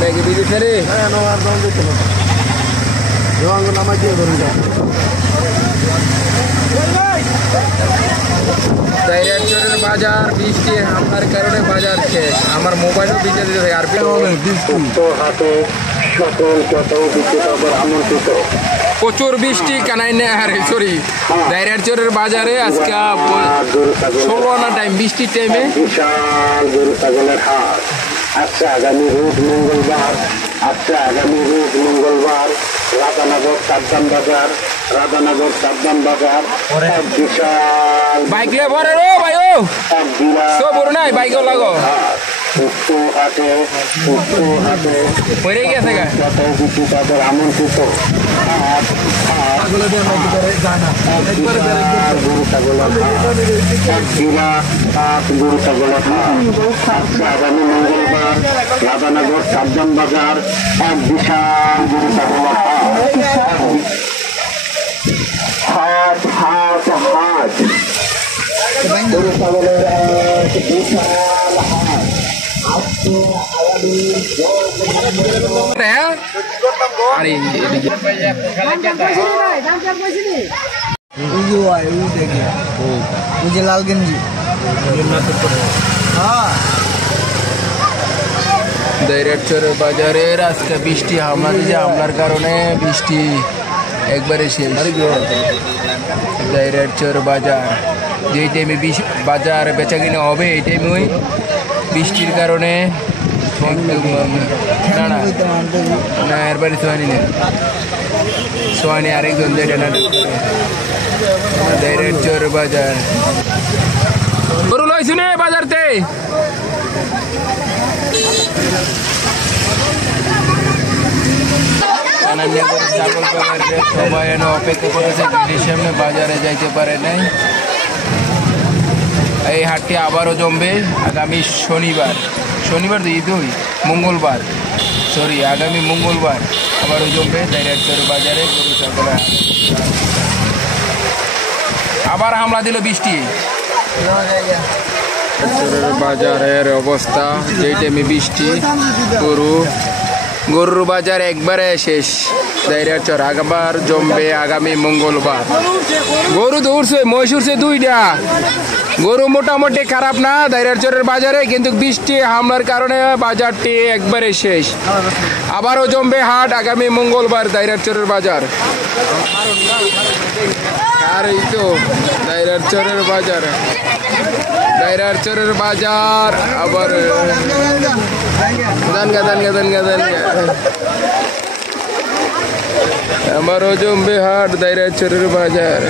Lagi biji seri. Director bajar bishti hamar karone bajar শেষ আমার মোবাইলও ভিজে দিতে আর প্রচুর বৃষ্টি কানাইনে আরে সরি ডাইরেক্টরের বাজারে আজকে 16 আনা টাইম বৃষ্টির টাইমে বিশাল গরু ছাগলের হাট আচ্ছা আগামী রোজ মঙ্গলবার রাধানগর সাবধান বাজার বিশাল বাইক লে ভরে রে ভাই ও সব বড় নাই বাইকও লাগো হাটে পড়ে গেছে গা তাদের আমন্ত্রিত গরু ছাগলের আগামী মঙ্গলবার রাধানগর সাবধান বাজার এক বিশাল গরু ছাগলের হাট গরু ছাগলের এক বিশাল হাট लाल गंजी ডাইরেক্টর বাজারের আজকে বৃষ্টি হামলার কারণে বৃষ্টি একবারে শেষ ডাইরেক্টর বাজার যে টাইমে বাজার বেচা কিনা হবে এই টাইমে ওই বৃষ্টির কারণে না এর বাড়ি সোহানি আরেকজন ডাইরেক্টর বাজার গরু লইছি নে বাজারতে সবাই এনে অপেক্ষা করেছে গেটের সামনে বাজারে যাইতে পারে নাই এই হাটটি আবারও জমবে আগামী শনিবার তো ঈদই মঙ্গলবার আগামী মঙ্গলবার আবারও জমবে ডাইরেক্টর বাজারে গরু ছাগলের আবার হামলা দিল বৃষ্টি বাজারের অবস্থা যেই টাইমে বৃষ্টি গরুর বাজার একবারে শেষ ডাইরেক্টর আবার জমবে আগামী মঙ্গলবার গরু দৌড়ছে মহিষ উঠছে 2টা গরু মোটামুটি খারাপ না ডাইরেক্টরের বাজারে কিন্তু বৃষ্টি হামলার কারণে বাজারটি একবারে শেষ আবারও জমবে হাট আগামী মঙ্গলবার ডাইরেক্টরের বাজার আর এই তো ডাইরেক্টরের বাজার আবার দানগা আমারও জমবে হাট ডাইরেক্টরের বাজার